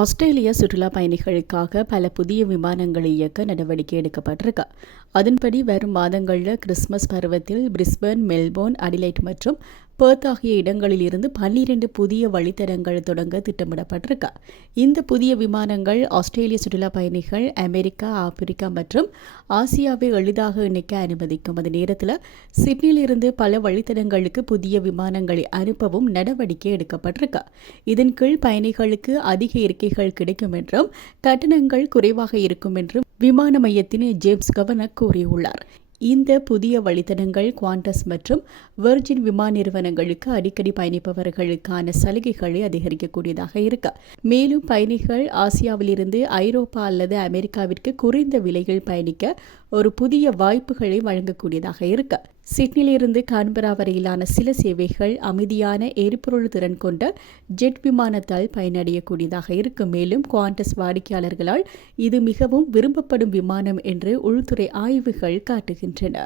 ஆஸ்திரேலிய சுற்றுலா பயணிகளுக்காக பல புதிய விமானங்களை இயக்க நடவடிக்கை எடுக்கப்பட்டிருக்கு. அதன்படி வரும் மாதங்களில் கிறிஸ்துமஸ் பருவத்தில் பிரிஸ்பர்ன் மெல்போர்ன் அடிலைட் மற்றும் பேர்த் ஆகிய இடங்களில் இருந்து பன்னிரண்டு புதிய வழித்தடங்கள் தொடங்க திட்டமிடப்பட்டிருக்கு. இந்த புதிய விமானங்கள் ஆஸ்திரேலிய சுற்றுலா பயணிகள் அமெரிக்கா ஆப்பிரிக்கா மற்றும் ஆசியாவை எளிதாக இணைக்க அனுமதிக்கும். அந்த நேரத்தில் சிட்னியிலிருந்து பல வழித்தடங்களுக்கு புதிய விமானங்களை அனுப்பவும் நடவடிக்கை எடுக்கப்பட்டிருக்கு. இதன் கீழ் பயணிகளுக்கு அதிக இருக்கைகள் கிடைக்கும் என்றும் கட்டணங்கள் குறைவாக இருக்கும் என்றும் விமான மையத்தின் ஜேம்ஸ் கவர்னர் கூறியுள்ளார். இந்த புதிய வழித்தடங்கள் குவாண்டஸ் மற்றும் வெர்ஜின் விமான நிறுவனங்களுக்கு அடிக்கடி பயணிப்பவர்களுக்கான சலுகைகளை அதிகரிக்கக்கூடியதாக இருக்கு. மேலும் பயணிகள் ஆசியாவிலிருந்து ஐரோப்பா அல்லது அமெரிக்காவிற்கு குறைந்த விலையில் பயணிக்க ஒரு புதிய வாய்ப்புகளை வழங்கக்கூடியதாக இருக்கு. சிட்னிலிருந்து கான்பரா வரையிலான சில சேவைகள் அமைதியான எரிபொருள் திறன் கொண்ட ஜெட் விமானத்தால் பயனடையக்கூடியதாக இருக்கும். மேலும் குவாண்டஸ் வாடிக்கையாளர்களால் இது மிகவும் விரும்பப்படும் விமானம் என்று உள்துறை ஆய்வுகள் காட்டுகின்றன.